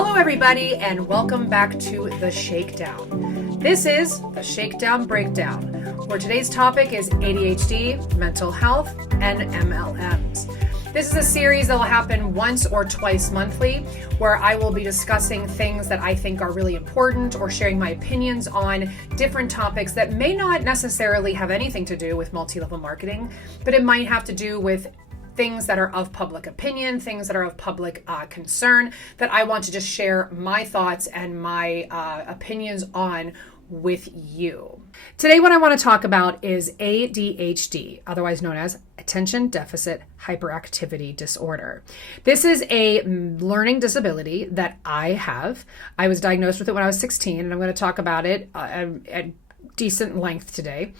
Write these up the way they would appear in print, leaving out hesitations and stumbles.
Hello everybody and welcome back to the Shakedown. This is the Shakedown Breakdown, where today's topic is ADHD, mental health, and MLMs. This is a series that will happen once or twice monthly, where I will be discussing things that I think are really important or sharing my opinions on different topics that may not necessarily have anything to do with multi-level marketing, but it might have to do with things that are of public opinion, things that are of public concern, that I want to just share my thoughts and my opinions on with you. Today, what I want to talk about is ADHD, otherwise known as Attention Deficit Hyperactivity Disorder. This is a learning disability that I have. I was diagnosed with it when I was 16, and I'm going to talk about it at decent length today.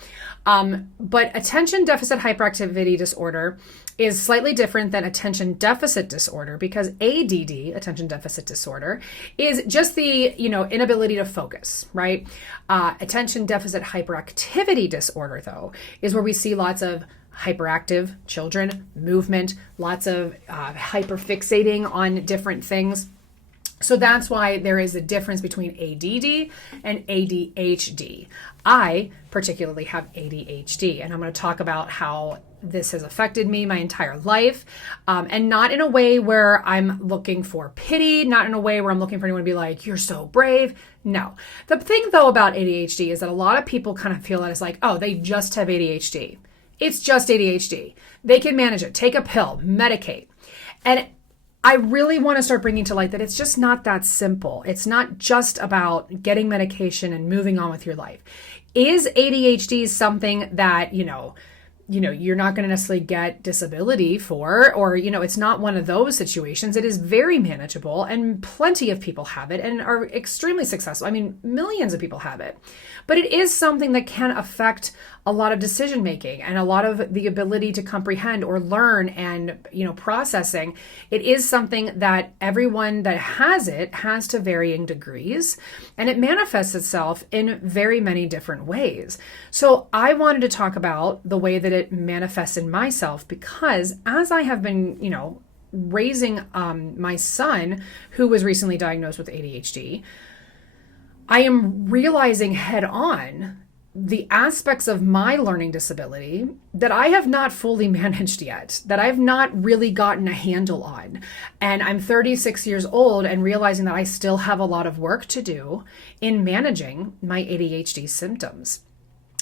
But attention deficit hyperactivity disorder is slightly different than attention deficit disorder, because ADD, attention deficit disorder, is just the inability to focus, right? Attention deficit hyperactivity disorder, though, is where we see lots of hyperactive children, movement, lots of hyperfixating on different things. So that's why there is a difference between ADD and ADHD. I particularly have ADHD, and I'm going to talk about how this has affected me my entire life, and not in a way where I'm looking for pity, not in a way where I'm looking for anyone to be like, you're so brave. No. The thing, though, about ADHD is that a lot of people kind of feel that it's like, oh, they just have ADHD. It's just ADHD. They can manage it. Take a pill, medicate. And I really want to start bringing to light that it's just not that simple. It's not just about getting medication and moving on with your life. Is ADHD something that, you're not going to necessarily get disability for, or, it's not one of those situations? It is very manageable, and plenty of people have it and are extremely successful. I mean, millions of people have it. But it is something that can affect a lot of decision making and a lot of the ability to comprehend or learn and, processing. It is something that everyone that has it has to varying degrees, and it manifests itself in very many different ways. So I wanted to talk about the way that it manifests in myself, because as I have been, raising my son, who was recently diagnosed with ADHD, I am realizing head on the aspects of my learning disability that I have not fully managed yet, that I've not really gotten a handle on. And I'm 36 years old and realizing that I still have a lot of work to do in managing my ADHD symptoms.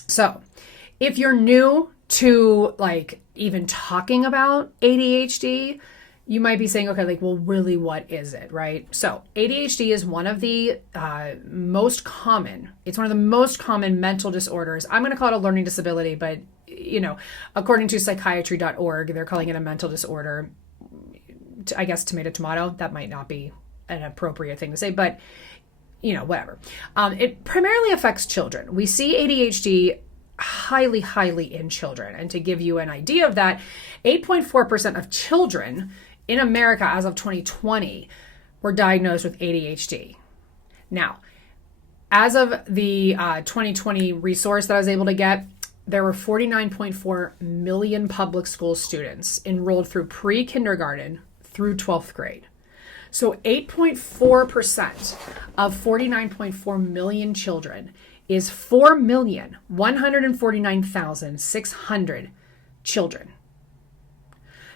So if you're new to even talking about ADHD, you might be saying, okay, well, really, what is it, right? So ADHD is one of the most common mental disorders. I'm going to call it a learning disability, but, according to psychiatry.org, they're calling it a mental disorder. I guess tomato, tomato, that might not be an appropriate thing to say, but, whatever. It primarily affects children. We see ADHD highly, highly in children. And to give you an idea of that, 8.4% of children in America as of 2020 were diagnosed with ADHD. Now, as of the 2020 resource that I was able to get, there were 49.4 million public school students enrolled through pre-kindergarten through 12th grade. So 8.4% of 49.4 million children is 4,149,600 children.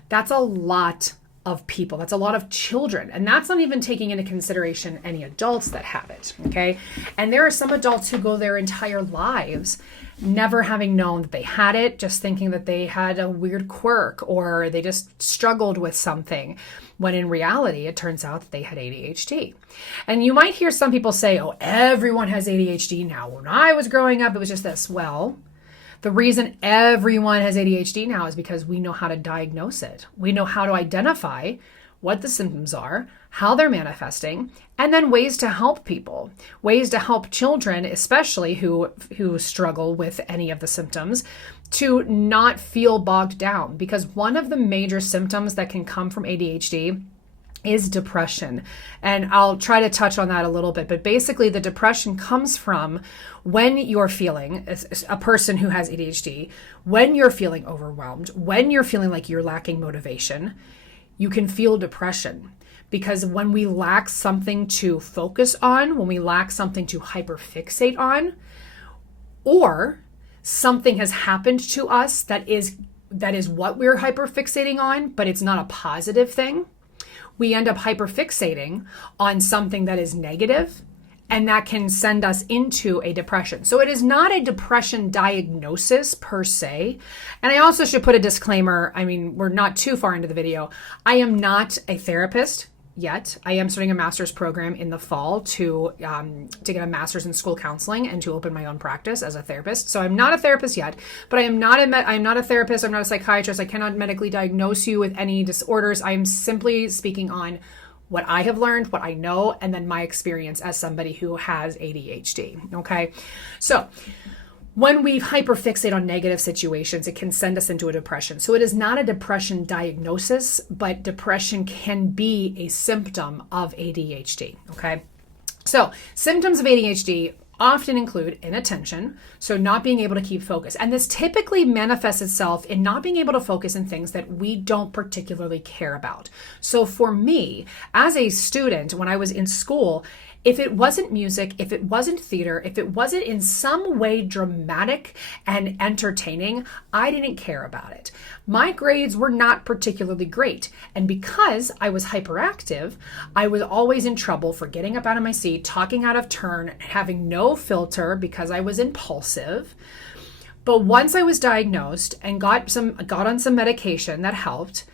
That's a lot of people. That's a lot of children. And that's not even taking into consideration any adults that have it, okay? And there are some adults who go their entire lives never having known that they had it, just thinking that they had a weird quirk or they just struggled with something, when in reality, it turns out that they had ADHD. And you might hear some people say, oh, everyone has ADHD now. When I was growing up, it was just this. Well, the reason everyone has ADHD now is because we know how to diagnose it. We know how to identify what the symptoms are, how they're manifesting, and then ways to help people, ways to help children, especially who struggle with any of the symptoms, to not feel bogged down. Because one of the major symptoms that can come from ADHD is depression. And I'll try to touch on that a little bit, but basically the depression comes from when you're feeling, as a person who has ADHD, when you're feeling overwhelmed, when you're feeling like you're lacking motivation, you can feel depression. because when we lack something to focus on, when we lack something to hyperfixate on, or something has happened to us that is what we're hyperfixating on, but it's not a positive thing, we end up hyperfixating on something that is negative, and that can send us into a depression. So it is not a depression diagnosis per se. And I also should put a disclaimer. I mean, we're not too far into the video. I am not a therapist yet. I am starting a master's program in the fall to get a master's in school counseling and to open my own practice as a therapist. So I'm not a therapist yet, but I'm not a therapist. I'm not a psychiatrist. I cannot medically diagnose you with any disorders. I am simply speaking on what I have learned, what I know, and then my experience as somebody who has ADHD. Okay. So when we hyperfixate on negative situations, it can send us into a depression. So it is not a depression diagnosis, but depression can be a symptom of ADHD. Okay. So symptoms of ADHD often include inattention, so not being able to keep focus. And this typically manifests itself in not being able to focus in things that we don't particularly care about. So for me, as a student, when I was in school, if it wasn't music, if it wasn't theater, if it wasn't in some way dramatic and entertaining, I didn't care about it. My grades were not particularly great. And because I was hyperactive, I was always in trouble for getting up out of my seat, talking out of turn, having no filter because I was impulsive. But once I was diagnosed and got on some medication that helped,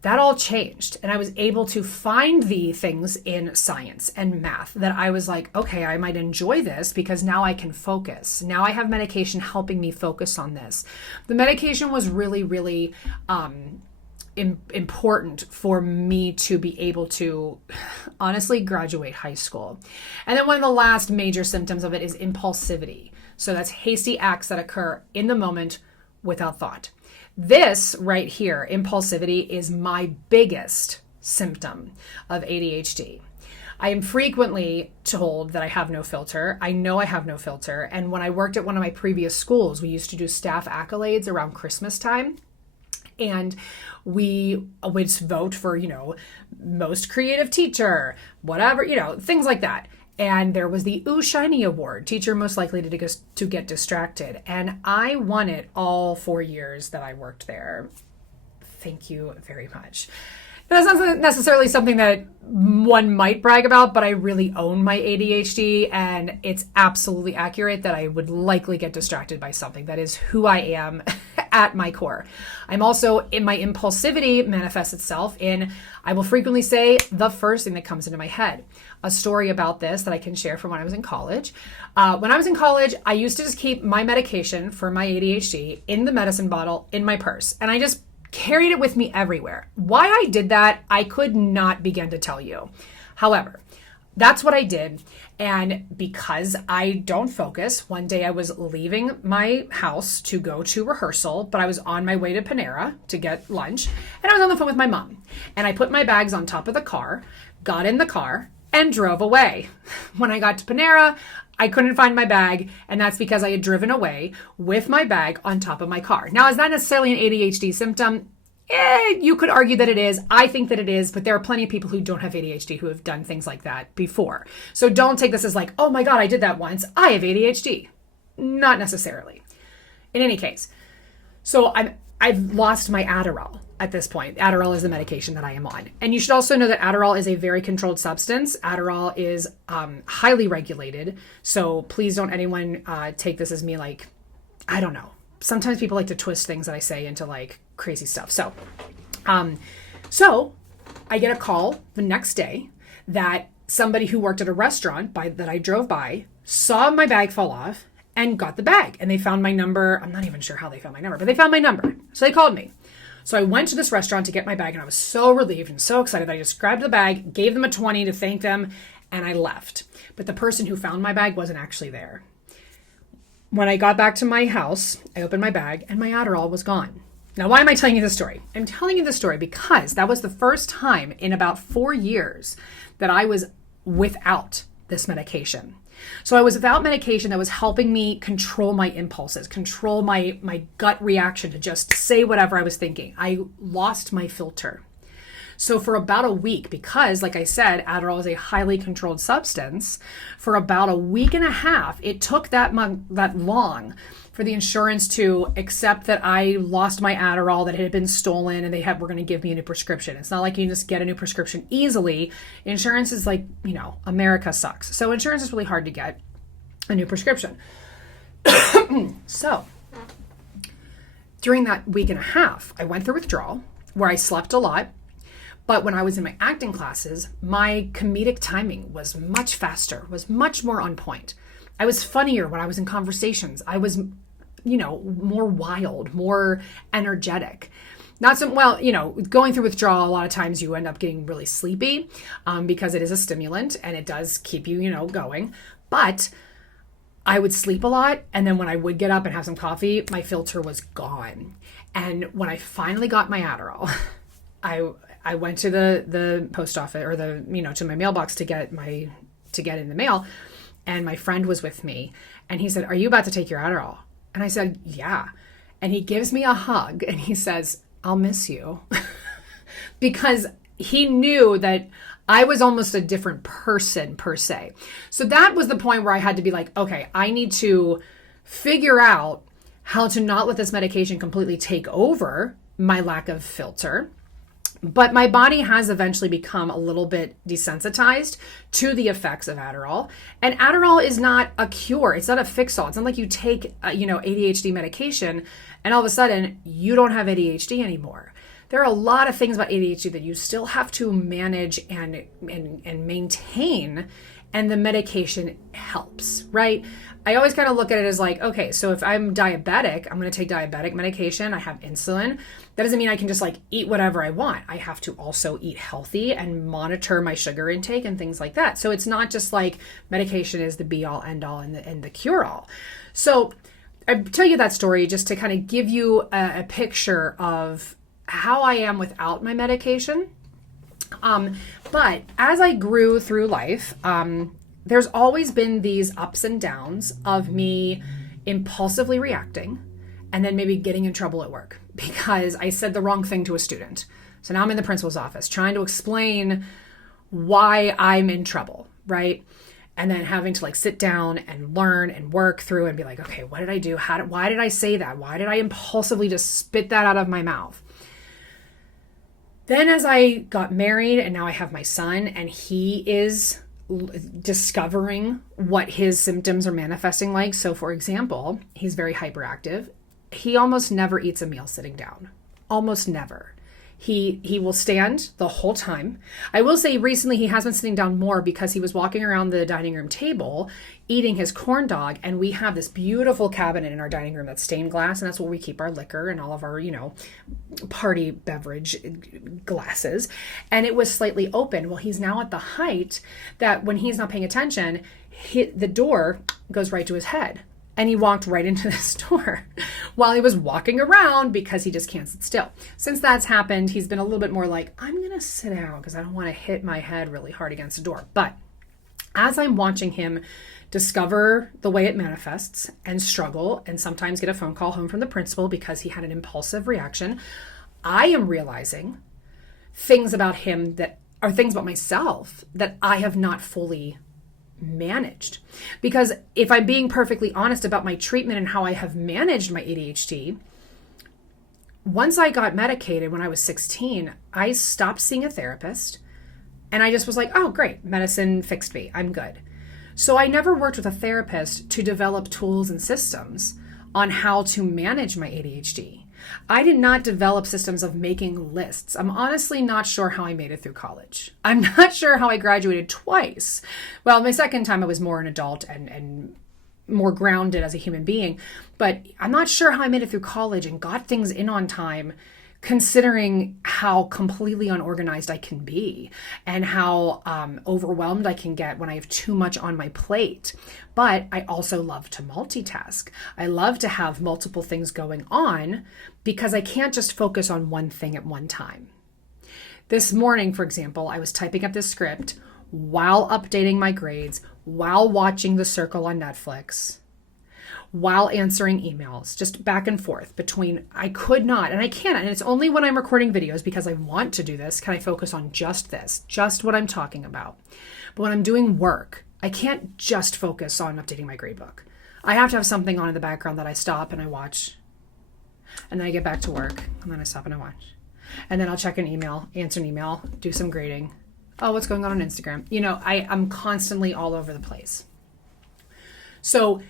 that all changed. And I was able to find the things in science and math that I was like, okay, I might enjoy this because now I can focus. Now I have medication helping me focus on this. The medication was really, really important for me to be able to honestly graduate high school. And then one of the last major symptoms of it is impulsivity. So that's hasty acts that occur in the moment without thought. This right here, impulsivity, is my biggest symptom of ADHD. I am frequently told that I have no filter. I know I have no filter. And when I worked at one of my previous schools, we used to do staff accolades around Christmas time. And we would vote for, most creative teacher, whatever, things like that. And there was the Ooh Shiny Award, teacher most likely to get distracted. And I won it all 4 years that I worked there. Thank you very much. That's not necessarily something that one might brag about, but I really own my ADHD, and it's absolutely accurate that I would likely get distracted by something. That is who I am at my core. I'm also, in my impulsivity manifests itself in, I will frequently say the first thing that comes into my head. A story about this that I can share from when I was in college. When I was in college, I used to just keep my medication for my ADHD in the medicine bottle in my purse, and I just carried it with me everywhere. Why I did that, I could not begin to tell you. However, that's what I did. And because I don't focus, one day I was leaving my house to go to rehearsal, but I was on my way to Panera to get lunch, and I was on the phone with my mom. And I put my bags on top of the car, got in the car, and drove away. When I got to Panera, I couldn't find my bag, and that's because I had driven away with my bag on top of my car. Now, is that necessarily an ADHD symptom? You could argue that it is. I think that it is, but there are plenty of people who don't have ADHD who have done things like that before. So don't take this as like, oh my God, I did that once. I have ADHD. Not necessarily. In any case, so I've lost my Adderall at this point. Adderall is the medication that I am on. And you should also know that Adderall is a very controlled substance. Adderall is highly regulated. So please don't anyone take this as me like, I don't know. Sometimes people like to twist things that I say into like crazy stuff. So I get a call the next day that somebody who worked at a restaurant that I drove by saw my bag fall off and got the bag. And they found my number. I'm not even sure how they found my number, but they found my number. So they called me. So I went to this restaurant to get my bag, and I was so relieved and so excited that I just grabbed the bag, gave them a 20 to thank them, and I left. But the person who found my bag wasn't actually there. When I got back to my house, I opened my bag, and my Adderall was gone. Now, why am I telling you this story? I'm telling you this story because that was the first time in about 4 years that I was without this medication. So I was without medication that was helping me control my impulses, control my gut reaction to just say whatever I was thinking. I lost my filter. So for about a week, because like I said, Adderall is a highly controlled substance, for about a week and a half, it took that long for the insurance to accept that I lost my Adderall, that it had been stolen, and were going to give me a new prescription. It's not like you can just get a new prescription easily. Insurance is like, America sucks. So insurance is really hard to get a new prescription. So during that week and a half, I went through withdrawal where I slept a lot. But when I was in my acting classes, my comedic timing was much faster, was much more on point. I was funnier when I was in conversations. I was, more wild, more energetic. Going through withdrawal, a lot of times you end up getting really sleepy because it is a stimulant and it does keep you, going. But I would sleep a lot. And then when I would get up and have some coffee, my filter was gone. And when I finally got my Adderall, I went to the post office or to my mailbox to get in the mail. And my friend was with me and he said, "Are you about to take your Adderall?" And I said, "Yeah." And he gives me a hug and he says, "I'll miss you." Because he knew that I was almost a different person per se. So that was the point where I had to be like, okay, I need to figure out how to not let this medication completely take over my lack of filter. But my body has eventually become a little bit desensitized to the effects of Adderall. And Adderall is not a cure. It's not a fix-all. It's not like you take, ADHD medication and all of a sudden you don't have ADHD anymore. There are a lot of things about ADHD that you still have to manage and maintain, and the medication helps, right? I always kind of look at it as like, okay, so if I'm diabetic, I'm going to take diabetic medication. I have insulin. That doesn't mean I can just like eat whatever I want. I have to also eat healthy and monitor my sugar intake and things like that. So it's not just like medication is the be all end all and the cure all. So I tell you that story just to kind of give you a picture of how I am without my medication. But as I grew through life, there's always been these ups and downs of me impulsively reacting and then maybe getting in trouble at work because I said the wrong thing to a student. So now I'm in the principal's office trying to explain why I'm in trouble, right? And then having to like sit down and learn and work through and be like, okay, what did I do? Why did I say that? Why did I impulsively just spit that out of my mouth? Then as I got married and now I have my son and he is discovering what his symptoms are manifesting like. So for example, he's very hyperactive. He almost never eats a meal sitting down. Almost never. He will stand the whole time. I will say recently he has been sitting down more because he was walking around the dining room table eating his corn dog, and we have this beautiful cabinet in our dining room that's stained glass, and that's where we keep our liquor and all of our, party beverage glasses. And it was slightly open. Well, he's now at the height that when he's not paying attention, the door goes right to his head. And he walked right into this door while he was walking around because he just can't sit still. Since that's happened, he's been a little bit more like, I'm going to sit down because I don't want to hit my head really hard against the door. But as I'm watching him discover the way it manifests and struggle and sometimes get a phone call home from the principal because he had an impulsive reaction, I am realizing things about him that are things about myself that I have not fully managed. Because if I'm being perfectly honest about my treatment and how I have managed my ADHD, once I got medicated when I was 16, I stopped seeing a therapist and I just was like, oh, great, medicine fixed me, I'm good. So I never worked with a therapist to develop tools and systems on how to manage my ADHD. I did not develop systems of making lists. I'm honestly not sure how I made it through college. I'm not sure how I graduated twice. Well, my second time I was more an adult and more grounded as a human being, but I'm not sure how I made it through college and got things in on time, considering how completely unorganized I can be and how overwhelmed I can get when I have too much on my plate. But I also love to multitask. I love to have multiple things going on because I can't just focus on one thing at one time. This morning, for example, I was typing up this script while updating my grades, while watching The Circle on Netflix, while answering emails, just back and forth between I could not and I can't. And it's only when I'm recording videos because I want to do this can I focus on just this, just what I'm talking about. But when I'm doing work, I can't just focus on updating my gradebook. I have to have something on in the background that I stop and I watch. And then I get back to work and then I stop and I watch. And then I'll check an email, answer an email, do some grading. Oh, what's going on Instagram? I'm constantly all over the place. So,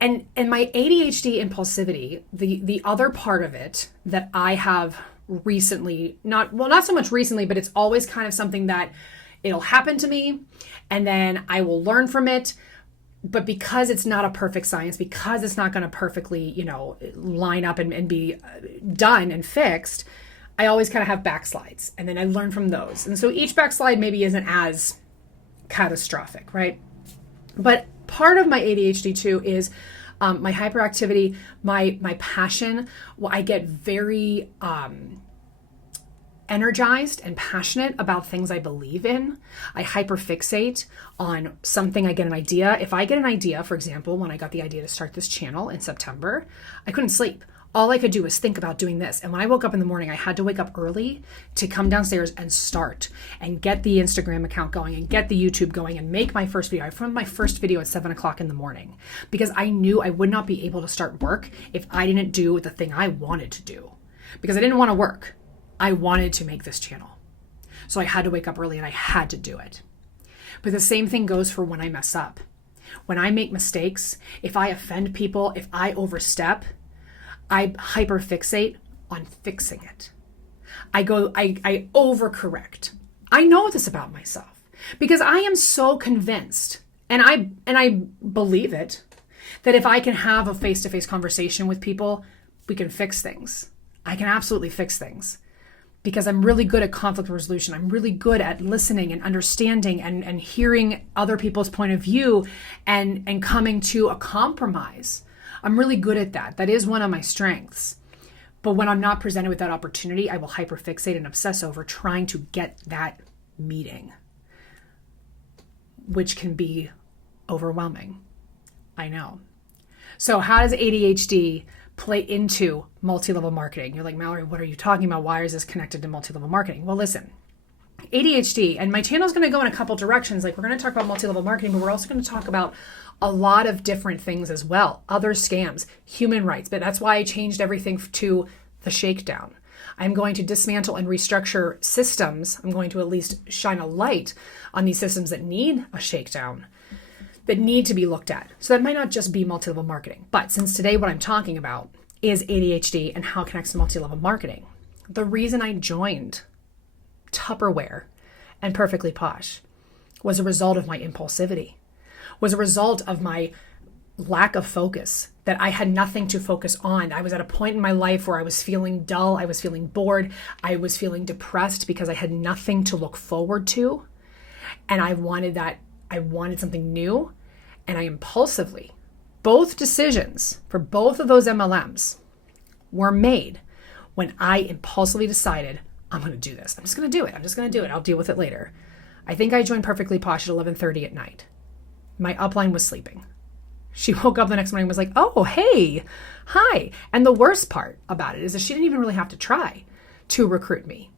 and my ADHD impulsivity, the other part of it that I have recently, not so much recently, but it's always kind of something that it'll happen to me and then I will learn from it. But because it's not a perfect science, because it's not going to perfectly, line up and be done and fixed, I always kind of have backslides and then I learn from those. And so each backslide maybe isn't as catastrophic, right? But part of my ADHD too is my hyperactivity, my passion. Well, I get very energized and passionate about things I believe in. I hyperfixate on something. I get an idea. If I get an idea, for example, when I got the idea to start this channel in September, I couldn't sleep. All I could do was think about doing this. And when I woke up in the morning, I had to wake up early to come downstairs and start and get the Instagram account going and get the YouTube going and make my first video. I filmed my first video at 7:00 in the morning because I knew I would not be able to start work if I didn't do the thing I wanted to do because I didn't want to work. I wanted to make this channel. So I had to wake up early and I had to do it. But the same thing goes for when I mess up. When I make mistakes, if I offend people, if I overstep, I hyperfixate on fixing it. I overcorrect. I know this about myself because I am so convinced, and I believe it, that if I can have a face-to-face conversation with people, we can fix things. I can absolutely fix things because I'm really good at conflict resolution. I'm really good at listening and understanding and hearing other people's point of view and coming to a compromise. I'm really good at that. That is one of my strengths. But when I'm not presented with that opportunity, I will hyperfixate and obsess over trying to get that meeting, which can be overwhelming. I know. So how does ADHD play into multi-level marketing? You're like, Mallory, what are you talking about? Why is this connected to multi-level marketing? Well, listen, ADHD, and my channel is going to go in a couple directions. Like we're going to talk about multi-level marketing, but we're also going to talk about a lot of different things as well. Other scams, human rights, but that's why I changed everything to the Shakedown. I'm going to dismantle and restructure systems. I'm going to at least shine a light on these systems that need a shakedown, that need to be looked at. So that might not just be multi-level marketing. But since today what I'm talking about is ADHD and how it connects to multi-level marketing, the reason I joined Tupperware and Perfectly Posh was a result of my impulsivity, was a result of my lack of focus, that I had nothing to focus on. I was at a point in my life where I was feeling dull, I was feeling bored, I was feeling depressed because I had nothing to look forward to. And I wanted something new, and I impulsively, both decisions for both of those MLMs were made when I impulsively decided, I'm going to do this. I'm just going to do it. I'll deal with it later. I think I joined Perfectly Posh at 11:30 at night. My upline was sleeping. She woke up the next morning and was like, oh, hey, hi. And the worst part about it is that she didn't even really have to try to recruit me.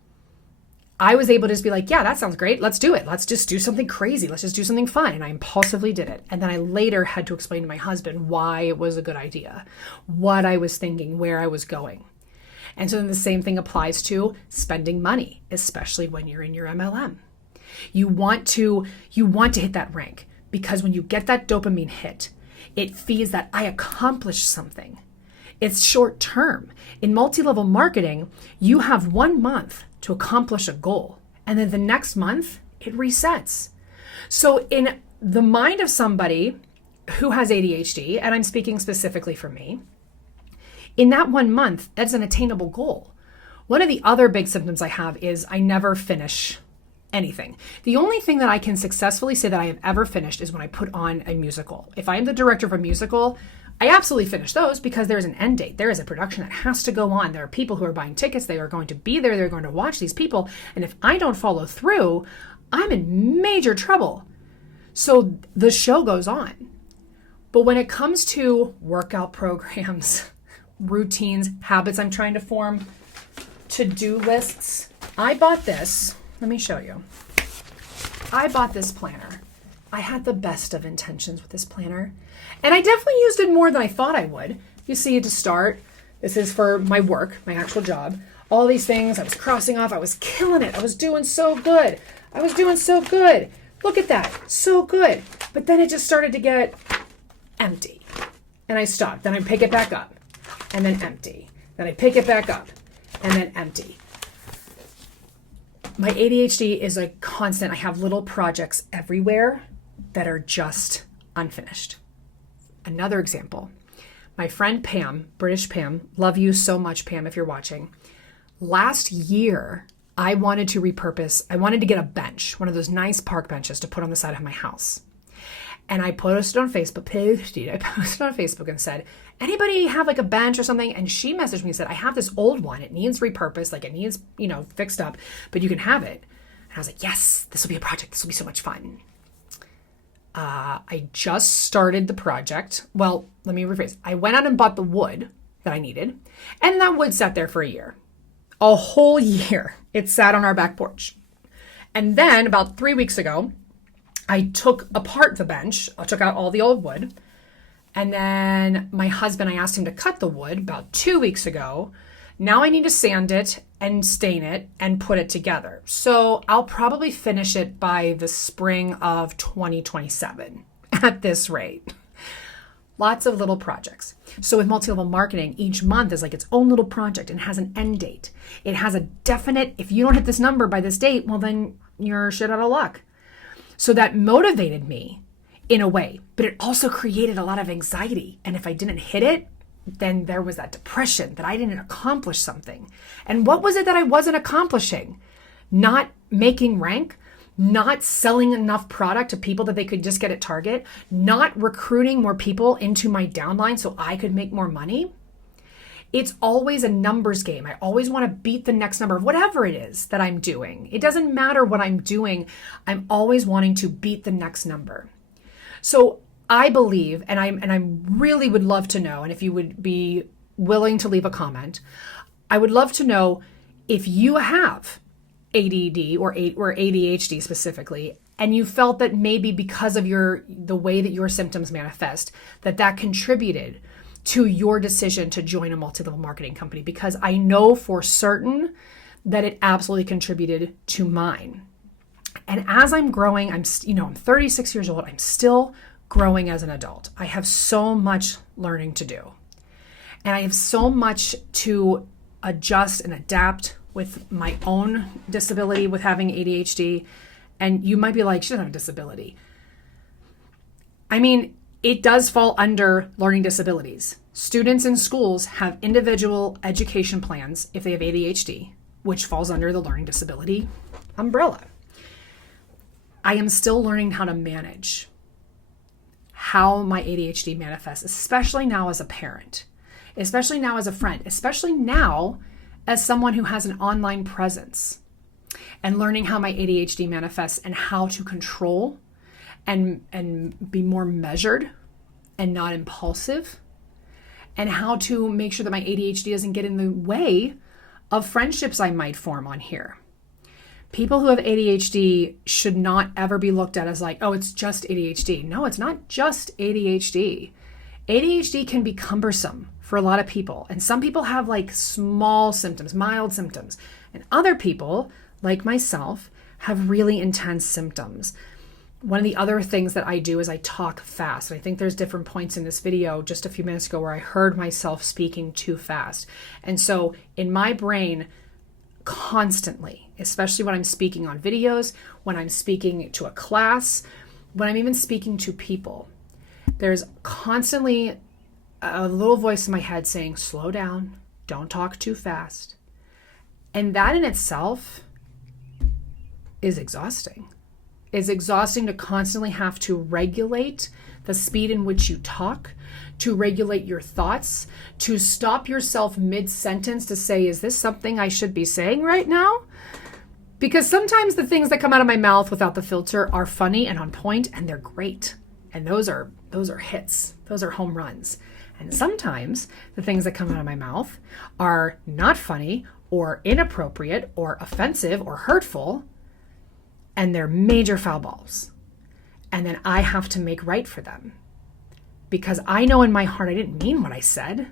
I was able to just be like, yeah, that sounds great. Let's do it. Let's just do something crazy. Let's just do something fun. And I impulsively did it. And then I later had to explain to my husband why it was a good idea, what I was thinking, where I was going. And so then the same thing applies to spending money, especially when you're in your MLM. You want to hit that rank because when you get that dopamine hit, it feeds that I accomplished something. It's short term. In multi-level marketing, you have 1 month to accomplish a goal. And then the next month, it resets. So in the mind of somebody who has ADHD, and I'm speaking specifically for me, in that 1 month, that's an attainable goal. One of the other big symptoms I have is I never finish anything. The only thing that I can successfully say that I have ever finished is when I put on a musical. If I am the director of a musical, I absolutely finish those because there's an end date. There is a production that has to go on. There are people who are buying tickets. They are going to be there. They're going to watch these people. And if I don't follow through, I'm in major trouble. So the show goes on. But when it comes to workout programs, routines, habits I'm trying to form, to-do lists, I bought this. Let me show you. I bought this planner. I had the best of intentions with this planner. And I definitely used it more than I thought I would. You see, to start, this is for my work, my actual job. All these things I was crossing off. I was killing it. I was doing so good. Look at that. So good. But then it just started to get empty. And I stopped. Then I pick it back up. And then empty. Then I pick it back up. And then empty. My ADHD is a constant. I have little projects everywhere that are just unfinished. Another example. My friend Pam, British Pam, love you so much, Pam, if you're watching. Last year, I wanted to get a bench, one of those nice park benches to put on the side of my house. And I posted on Facebook and said, anybody have like a bench or something? And she messaged me and said, I have this old one. It needs repurposed, like it needs, fixed up, but you can have it. And I was like, yes, this will be a project. This will be so much fun. I just started the project. Well, let me rephrase. I went out and bought the wood that I needed, and that wood sat there for a year. A whole year. It sat on our back porch. And then about 3 weeks ago, I took apart the bench. I took out all the old wood. And then my husband, I asked him to cut the wood about 2 weeks ago. Now I need to sand it and stain it and put it together. So I'll probably finish it by the spring of 2027 at this rate. Lots of little projects. So with multi-level marketing, each month is like its own little project and has an end date. It has a definite, if you don't hit this number by this date, well then you're shit out of luck. So that motivated me in a way, but it also created a lot of anxiety. And if I didn't hit it, then there was that depression that I didn't accomplish something. And what was it that I wasn't accomplishing? Not making rank, not selling enough product to people that they could just get at Target, not recruiting more people into my downline so I could make more money. It's always a numbers game. I always want to beat the next number of whatever it is that I'm doing. It doesn't matter what I'm doing. I'm always wanting to beat the next number. So I believe, and I really would love to know, and if you would be willing to leave a comment, I would love to know if you have ADD or ADHD specifically, and you felt that maybe because of the way that your symptoms manifest, that contributed to your decision to join a multi-level marketing company, because I know for certain that it absolutely contributed to mine. And as I'm growing, I'm 36 years old, I'm still growing as an adult. I have so much learning to do. And I have so much to adjust and adapt with my own disability with having ADHD. And you might be like, she doesn't have a disability. I mean, it does fall under learning disabilities. Students in schools have individual education plans if they have ADHD, which falls under the learning disability umbrella. I am still learning how to manage how my ADHD manifests, especially now as a parent, especially now as a friend, especially now as someone who has an online presence, and learning how my ADHD manifests and how to control and be more measured and not impulsive, and how to make sure that my ADHD doesn't get in the way of friendships I might form on here. People who have ADHD should not ever be looked at as like, oh, it's just ADHD. No, it's not just ADHD. ADHD can be cumbersome for a lot of people. And some people have like small symptoms, mild symptoms. And other people, like myself, have really intense symptoms. One of the other things that I do is I talk fast. And I think there's different points in this video just a few minutes ago where I heard myself speaking too fast. And so in my brain, constantly, especially when I'm speaking on videos, when I'm speaking to a class, when I'm even speaking to people, there's constantly a little voice in my head saying, slow down, don't talk too fast. And that in itself is exhausting. It's exhausting to constantly have to regulate the speed in which you talk, to regulate your thoughts, to stop yourself mid-sentence to say, is this something I should be saying right now? Because sometimes the things that come out of my mouth without the filter are funny and on point, and they're great. And those are those are hits. Those are home runs. And sometimes the things that come out of my mouth are not funny or inappropriate or offensive or hurtful, and they're major foul balls. And then I have to make right for them because I know in my heart I didn't mean what I said.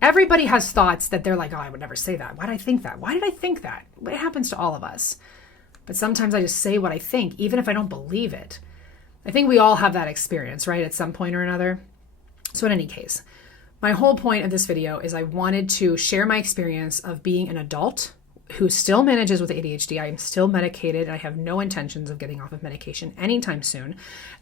Everybody has thoughts that they're like, oh, I would never say that. Why did I think that? Why did I think that? It happens to all of us. But sometimes I just say what I think, even if I don't believe it. I think we all have that experience, right? At some point or another. So in any case, my whole point of this video is I wanted to share my experience of being an adult who still manages with ADHD. I am still medicated and I have no intentions of getting off of medication anytime soon.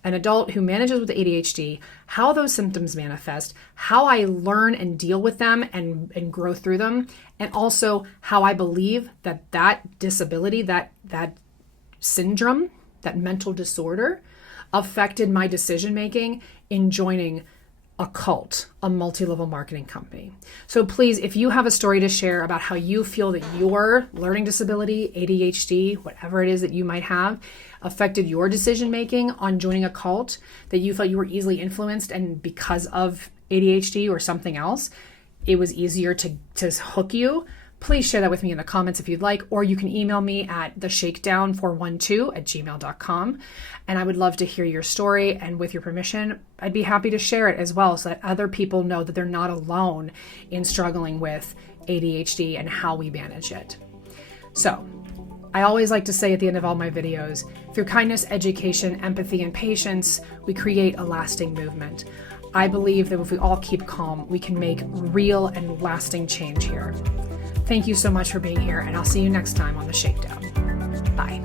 An adult who manages with ADHD, how those symptoms manifest, how I learn and deal with them and grow through them, and also how I believe that disability, that syndrome, that mental disorder affected my decision-making in joining a cult, a multi-level marketing company. So please, if you have a story to share about how you feel that your learning disability, ADHD, whatever it is that you might have, affected your decision-making on joining a cult, that you felt you were easily influenced and because of ADHD or something else, it was easier to hook you, please share that with me in the comments if you'd like, or you can email me at theshakedown412@gmail.com. And I would love to hear your story. And with your permission, I'd be happy to share it as well so that other people know that they're not alone in struggling with ADHD and how we manage it. So I always like to say at the end of all my videos, through kindness, education, empathy, and patience, we create a lasting movement. I believe that if we all keep calm, we can make real and lasting change here. Thank you so much for being here, and I'll see you next time on The Shakedown. Bye.